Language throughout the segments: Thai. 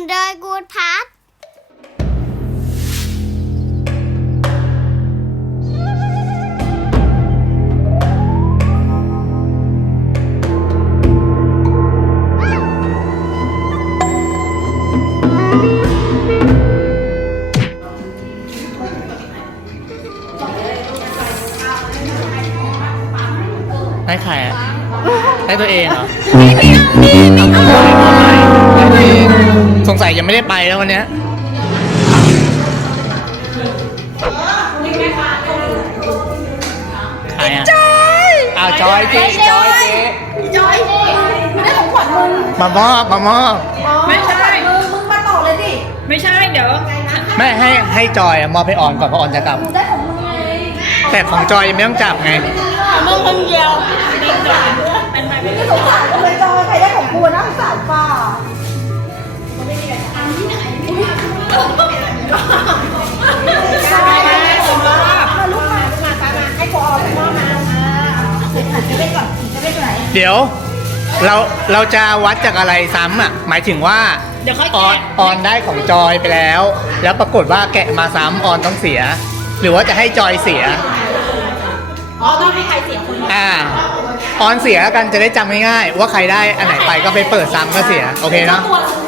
นโดยกูดพัทให้ใครอะให้ตัวเองเหรอ สงสัยยังไม่ได้ไปแล้ววันเนี้ยใครอะอ้าวจอยเจ๊จอยเจ๊จอยได้ของขวัญมึงมามอบมามอบไม่ใช่ มึงมึงมาต่อเลยดิไม่ใช่เดี๋ยวไม่ให้ให้จอยอะมอบให้ออนก่อนเพราะออนจะกลับมึงได้ของมึงไงแต่ของจอยยังไม่ต้องจับไงมึงคนเดียวเป็นไปไม่ไม่ได้สงสารกันเลยจอยใครได้ของกูนะสงสารป้า เอาไปมอบมาจะได้ก่อนจะได้ก่อนไหนเดี๋ยว เราเราจะวัดจากอะไรซ้ำอะ หมายถึงว่าเดี๋ยวค่อยออนแกะ ออนได้ของจอยไปแล้ว แล้วปรากฏว่าแกะมาซ้ำออนต้องเสีย หรือว่าจะให้จอยเสีย อ๋อต้องให้ใครเสียคนอ่า ออนเสียแล้วกันจะได้จำง่ายๆว่าใครได้อันไหนไปก็ไปเปิดซ้ำก็เสีย โอเคเนอะตัวซื้อมาหรือ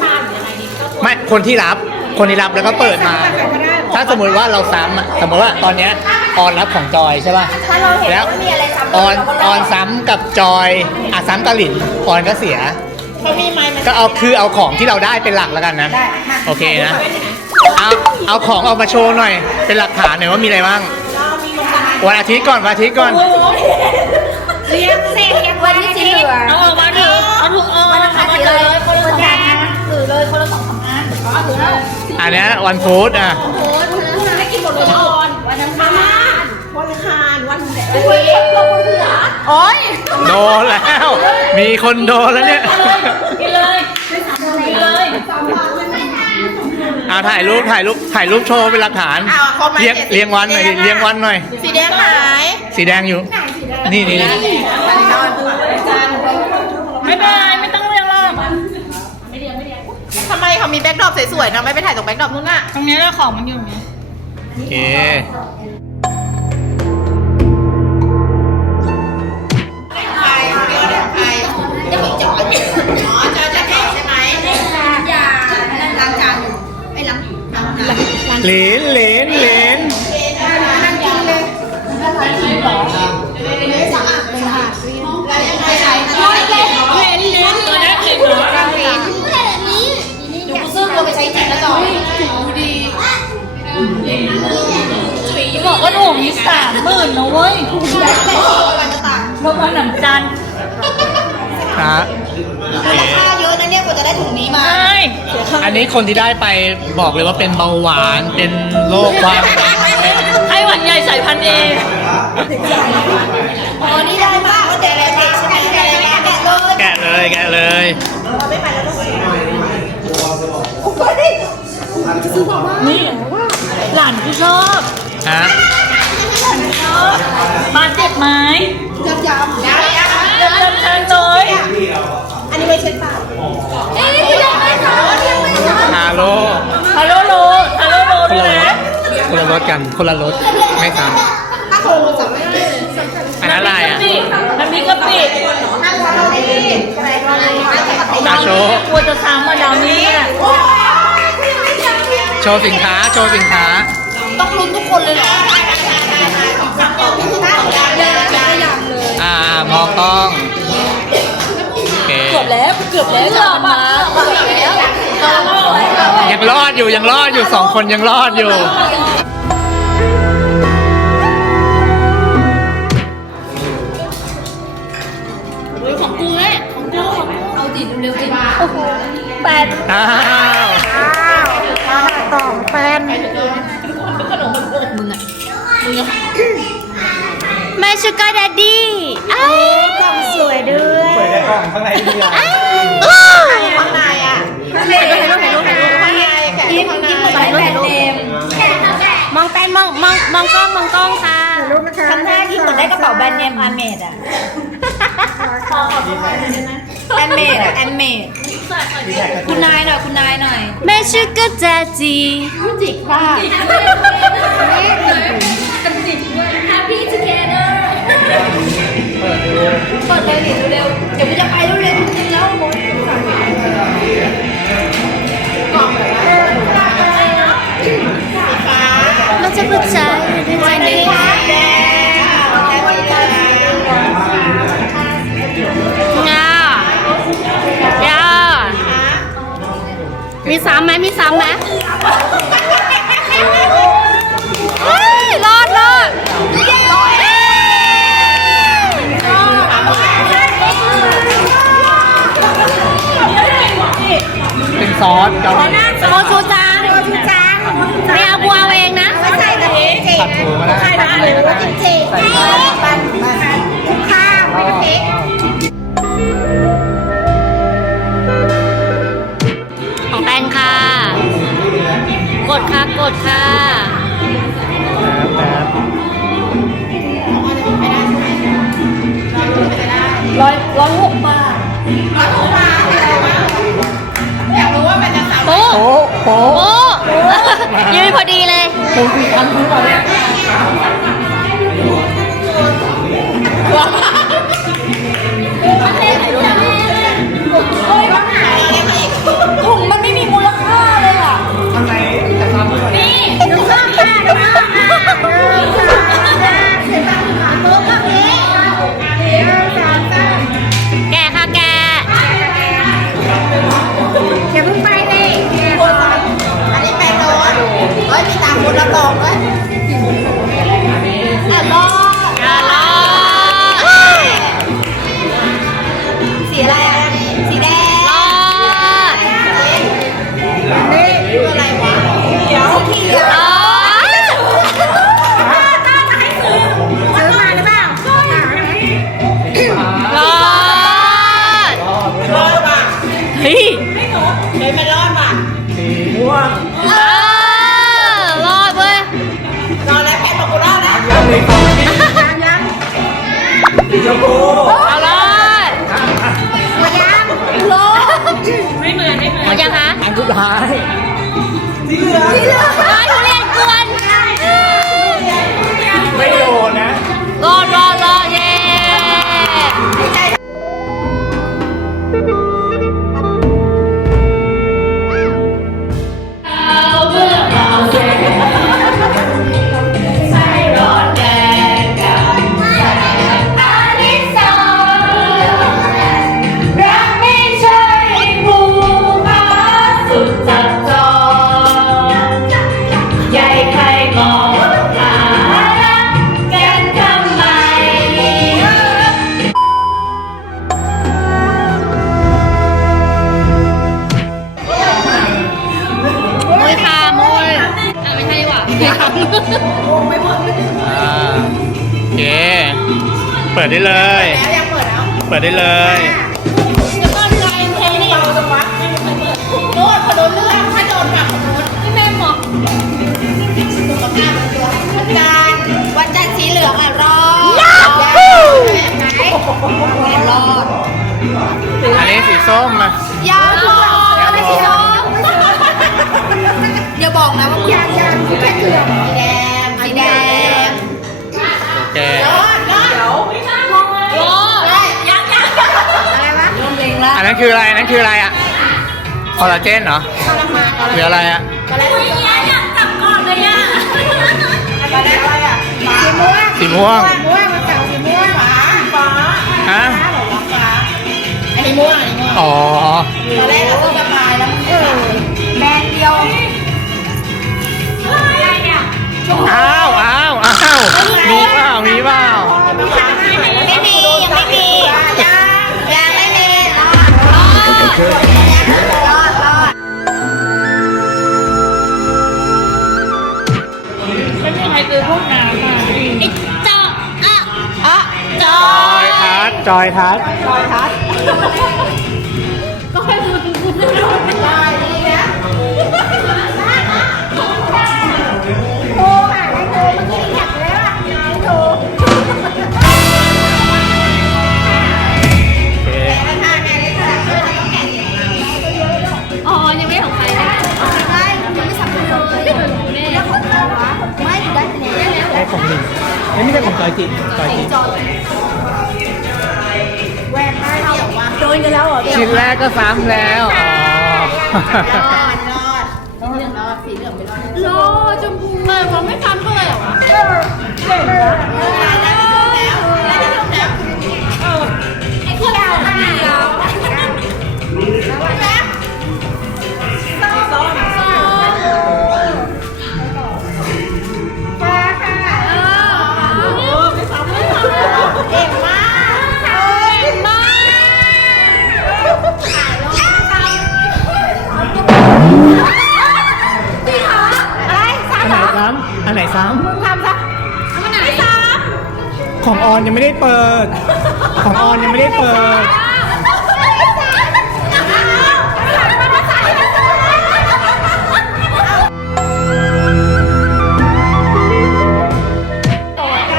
ยัง ไงดีก็ตัวไม่คนที่รับคนที่รับแล้วก็เปิดมา ถ้าสมมุติว่าเราซ้ำอะสมมติว่าตอนเนี้ยออนรับของจอยใช่ป่ะถ้าเราเห็นแล้วว่ามีอะไรซ้ำออนออนซ้ำกับจอยอะซ้ำกับหลินออนก็เสีย เขามีไม้มันก็เอาคือเอาของที่เราได้เป็นหลักแล้วกันนะ ได้มาโอเคนะ เอาเอาของเอามาโชว์หน่อย เป็นหลักฐานหน่อยว่ามีอะไรบ้างวันอาทิตย์ก่อนวันอาทิตย์ก่อน เรียกเสียงวันที่สีเหลืองเอาออกมาเถอะเอาถูกเอาวันมาอังคารเอาสีเลเลยยคนละสองอันถือเลยคนละสองสาม อันอ๋อถือแล้วอันเนี้ยวันพุธอะโอ้ยวันนั้นไม่กินหมดเลยอ่อนวันนั้นมาม่าวันอังคารวันไหนโอ้ยเราคนเหลือโอ้ยโดนแล้ว มีคนโดนแล้วเนี่ยกินเลยกินเลยอ่าถ่ายรูปถ่ายรูปถ่ายรูปโชว์เป็นหลักฐานเรียงเรียงวันหน่อยดิเรียงวันหน่อย สีแดงหายสีแดงอยู่ นี่นี่นี่ไม่เป็นไรไม่ต้องเรียงหรอก ทำไมเขามีแบ็คดรอปสวยๆนะไม่ไปถ่ายตรงแบ็คดรอปนู้นน่ะ ตรงนี้แหละของมันอยู่ตรงนี้ โอเค ใครเดียวเดียวใครจะมีจอยอ๋อจอยจะแกะใช่ไหมอย่าล้างจานไอ้ล้างล้างจาน เหรนเหรนเหรน จะต่างเพราะว่าหนังจันทร์ครับโอเค ค่าเยอะนะเนี่ยกว่าจะได้ถุงนี้มาใช่อันนี้คนที่ได้ไปบอกเลยว่าเป็นเบาหวาน เป็นโรคความดันเป็นไข้หวัดใหญ่สายพันธุ์เออ๋อนี่ได้มากก็เด็กเลยใช่ไหมแกะเลยแกะเลยแกะเลยแกะเลย นี่หลานกูชอบฮะ รถกันคนละรถไม่ซ้ถ้าโทรสั่งไม่ได้ำอันนั้นอะไรอะปิมันมีกะปิถ้าเราไม่ได้ใช่ไหมเราจะปฏิตาโชว์กลัวจะซ้ำมาดาวนี้อะโชว์สินค้าโชว์สินค้า ต้องลุ้นทุกคนเลยเหรอยังยังเลยอ่ามองกล้องโอเคเกือบแล้วเกือบแล้วจะมายังรอดอยู่ยังรอดอยู่สองคนยังรอดอยู่ข โอ้โหแปดอ้าวมาต่อแฟนแม่ชูการ์ดัดดี้อ้าวกล่องสวยด้วยเปิดได้กล่องข้างในมีอะไรข้างในอะเห็นไหมเห็นไหมเห็นไหมข้างในแกะยิ้มข้างในยิ้มเหมือนแบรนด์เนมมองไปมองมองมองกล้องมองกล้องค่ะทำท่ายิ้มเหมือนได้กระเป๋าแบรนด์เนมอาร์เมดอะ แอนเมดอะแอนเมดคุณนายหน่อยคุณนายหน่อยแม่ชื่อก็แจจีจิกป้า Happy together เปิดเลยดิเร็วๆเดี๋ยวมันจะไปเร็วๆจริงๆแล้วโมดแม่จะพูดใจด้วยใจนี้ มีซ้ำไหมมีซ้ำไหมเฮ้ยรอดรอดเป็นซอสเกาหลีโคชูจังโคชูจังไม่เอาบัวเอาเองนะใส่กะทิจิกผัดหมูก็ได้ใส่กะทิจิกใส่ปันปันคุกข้าวไม่กะทิของ กดค่ะกดค่ะร้อยร้อยหกบาทอยากรู้ว่ามันจะสามโป๊ะโป๊ะโป๊ะโป๊ะยืนพอดีเลยโป๊ะกี่ครั้งซื้อมาเนี่ย เฮ้ยเฮ้ยมันรอดว่ะสีม่วงเออรอดเว้ยรอดแล้วแพทย์บอกกูรอดแล้วยังมีของยังยังสีชมพูเอารอดมายังรอไม่เหมือนไม่เหมือนยังคะอันสุดท้ายรอดทุเรียนกวนไเปิดได้เลย แล้วก็ใจเพลงนี่เราจะวัดโน้ตพอโดนเลือกถ้าโดนแบบโน้ตพี่แม่หมอสุขภาพมันตัววันจันทร์วันจันทร์สีเหลืองอะรอดยาฮูไหนรอดอันนี้สีส้มมายาวรอดอะไรสีส้มอย่าบอกนะว่ามึงยังยังแค่เกือบสีแดง นนั้นคืออะไรอันนั้นคืออะไรอะคอลลาเจนเหรอทรมานก่อนหรืออะไรอะตอนแรกอยากจับก่อนเลยอะตอนแรกอะไรอะฟ้าสีม่วงสีม่วงม่วงมาสั่งสีม่วงฟ้าฟ้าฮะฟ้าอันนี้ม่วงอันนี้ม่วงอ๋อตอนแรกเราก็สบายแล้วมันเออแบรนด์เดียวอ้าวอ้าวอ้าวมีเปล่ามีเปล่า จอยทัศน์จอยทัศน์ก็ให้คุณคุณได้ดีนะโทรหาไอ้โทรเมื่อกี้แท็กแล้วอะไอ้โทรโอเคอ๋อ ยังไม่ของใครนะไม่ยังไม่สับสนเลยแล้วคนเราวะไม่ได้คะแนนได้แล้วของหนึ่งไม่ใช่ของจอยจิตจอยจิต นกันแล้วเหรอเดี๋ยวชิ้นแรกก็ซ้ำแล้วอ๋อรอดรอดรอดรอดสีเหลืองไม่รอดโลชมพูเออเขาไม่ทำก็เลยเหรอวะเออเก่งนะ ซ้มึงทำซะเอามาไหนซ้ำของออนยังไม่ได้เปิด ของออนยังไม่ได้เปิด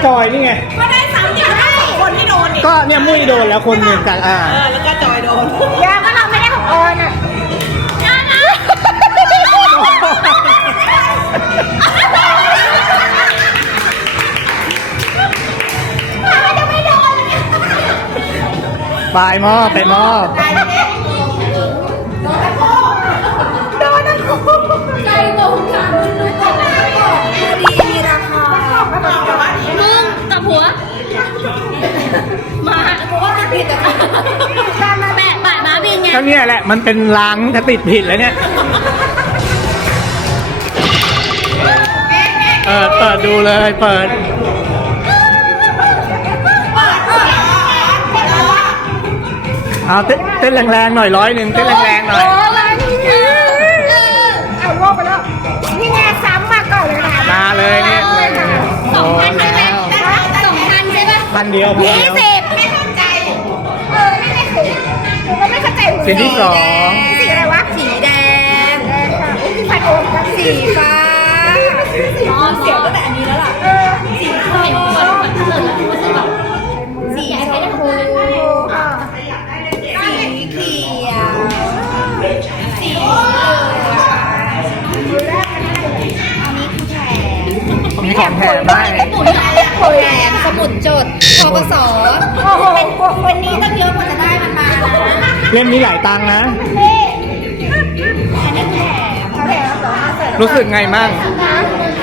จอยนี่ไง ก็ได้ซ้ำเดียวได้สองคนที่โดนอีกก็เนี่ยมุ้ยโดนแล้วคนหนึ่งจากอ่า เออแล้วก็จอยโดนำยาก็เราไม่ ปลายหม้อไปหม้อตายไปเนี่ยโดนทั้งคู่โดนทั้งคู่ใจตรงกันเลยตรงกันดีมีราคามึงกับหัว มากูว่าจะผิดแต่แปะปะม้าบินไงก็เนี่ยแหละ มันเป็นล้างถ้าติดผิดแล้วเนี่ย เออเปิดดูเลย เปิด เอาเต้นเต้นแรงๆหน่อยร้อยหนึ่งเต้นแรงๆหน่อย เอาโลกไปแล้ว นี่ไงซ้ำมาก่อนเลยนะมาเลยเนี่ย สองพันโดใช่ไหมแล้วสองพันใช่ปะพันเดียวพันยี่เดียวสิบไม่เข้าใจ เออไม่ได้สิหนูก็ไม่เข้าใจเสียงที่สอง สีอะไรวะ สีแดง แดงค่ะอุ้ยสีฟ้าโอ้ยสีฟ้า มีของแถมได้หมุนแผนสมุดจดทกสเป็นวันนี้ต้องเยอะกว่าจะได้มันมานะเล่มนี้หลายตังค์นะอันนี้คือแถมเขาแถมเหรอเสร็จรู้สึกไงมั่ง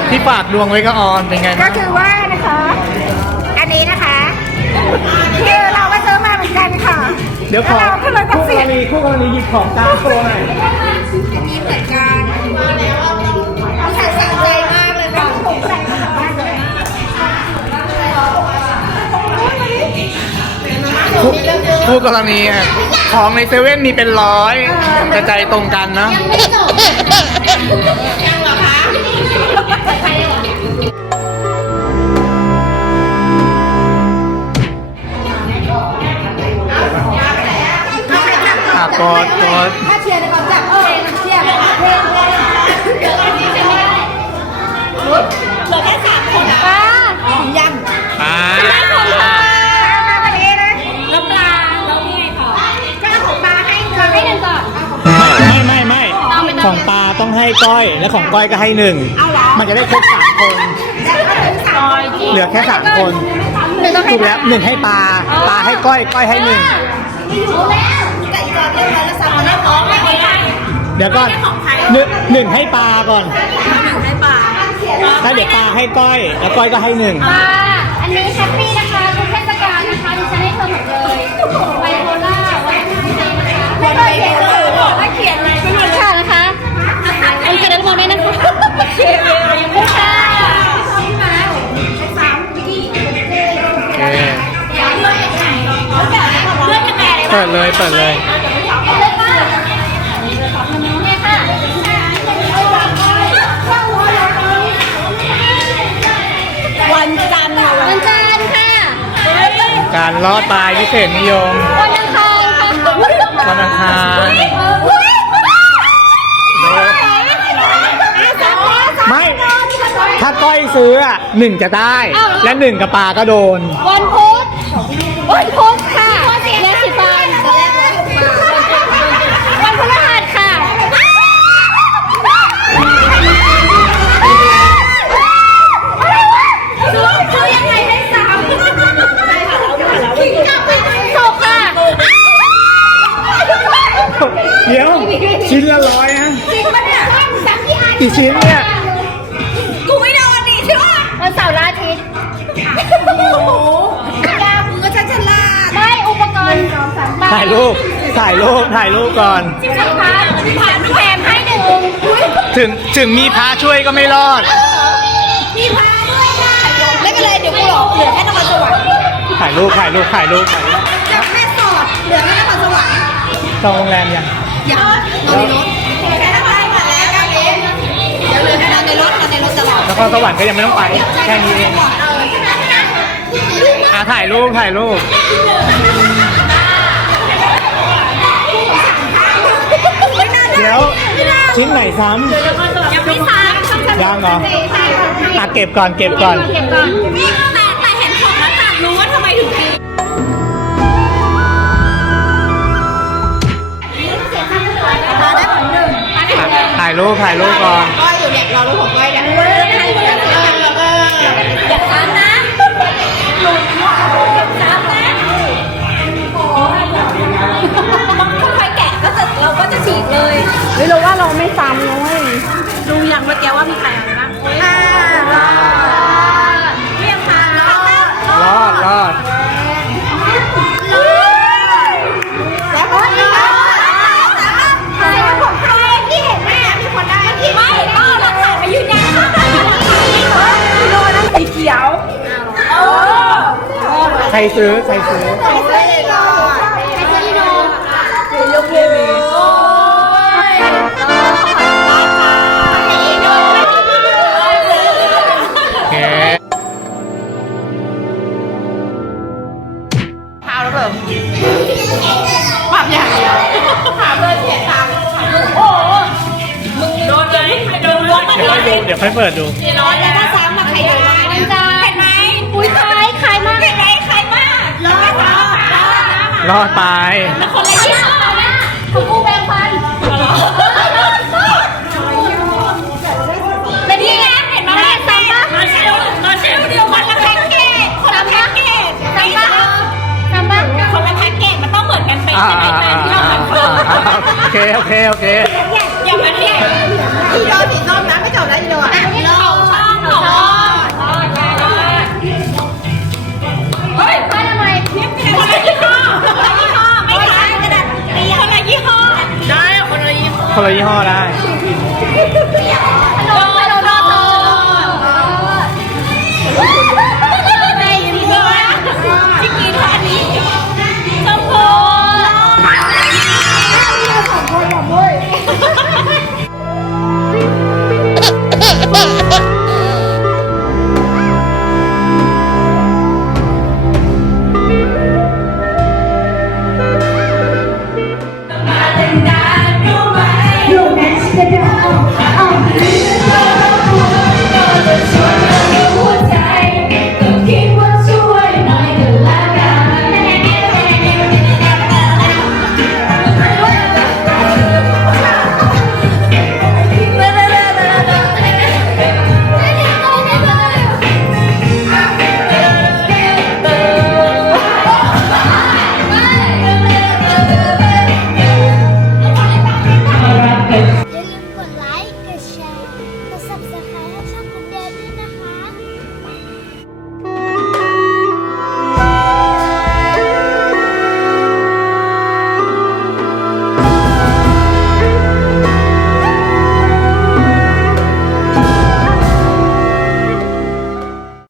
ที่ฝากดวงไว้ก็ออนเป็นไงก็มั่งคือว่านะคะ อันนี้นะคะคือเราก็ซื้อมาเหมือนกันค่ะเดี๋ยวขอเราก็เลยต้องคู่กเสีย รณีคู่กรณีหยิบของตามตัวหน่อย คู่คู่กรณีอะของในเซเว่นมีเป็นร้อยกระจายตรงกันเนอะยังไม่จบ และของก้อยก็ให้หนึ่งมันจะได้ครบสามคนเหลือแค่สามคนหนึ่งต้องให้ถูกแล้วหนึ่งให้ปลาปลาให้ก้อยก้อยให้หนึ่งเอาแล้วแต่อีกอนเรียบร้อยแล้วสามคนแล้วของไม่ได้เดี๋ยวก่อนหนึ่งหนึ่งให้ปลาก่อนให้ปลาถ้าเดี๋ยวปลาให้ก้อย แล้วก้อยก็ให้หนึ่งปลาอันนี้แฮปปี้นะคะทุกเทศกาลนะคะดิฉันให้เธอหมดเลย เปิดเลยเปิดเลยเนี่ยค่ะวันจันทร์ค่ะวันจันทร์ค่ะการลอดปลายพิเศษนิยมวันอังคารค่ะวันอังคารไม่ถ้าก้อยซื้ออะหนึ่งจะได้ และหนึ่งกับปลาก็โดน วันพุธวันพุธ กี่ชิ้นเนี่ยกูไม่โดนดิใช่ไหมวันเสาร์และอาทิตย์โอ้โหยามึงก็ชันฉลาดไม่อุปกรณ์ถ่ายรูปถ่ายรูปถ่ายรูปก่อน สินค้าผ่านแถมให้หนึ่งถึงถึงมีพระช่วยก็ไม่รอด มีพาด้วยค่ะไม่เป็นไรเดี๋ยวกูหลอกเหลือแค่นครสวรรค์ถ่ายรูปถ่ายรูปถ่ายรูปถ่ายรูปจากแม่สอดเหลือแค่นครสวรรค์จองโรงแรมยัง อย่านอนในรถ ในรถนอนในรถตลอดแล้วก็สวรรค์ก็ยังไม่ต้องไป แค่นี้เองอะถ่ายรูปถ่ายรูปเดี๋ยวชิ้นไหนซ้ยังไม่ทานำยังเหรออะเก็บก่อนเก็บก่อน เก็บก่อนแต่แต่เห็นของแล้วต่างรู้ว่าทำไมถึงดีเราได้ผลหนึ่งถ่ายรูปถ่ายรูปก่อนก้ ใเค โอเค โอเค อย่างนั้นเนี่ยอีโดสีส้มนะไม่จบนะอีโดอะเราชอบเราชอบรอดรอดเฮ้ยมาทำไมคนละยี่ห้อคนละยี่ห้อไม่ใช่กระดาษคนละยี่ห้อได้คนละยี่ห้อคนละยี่ห้อได้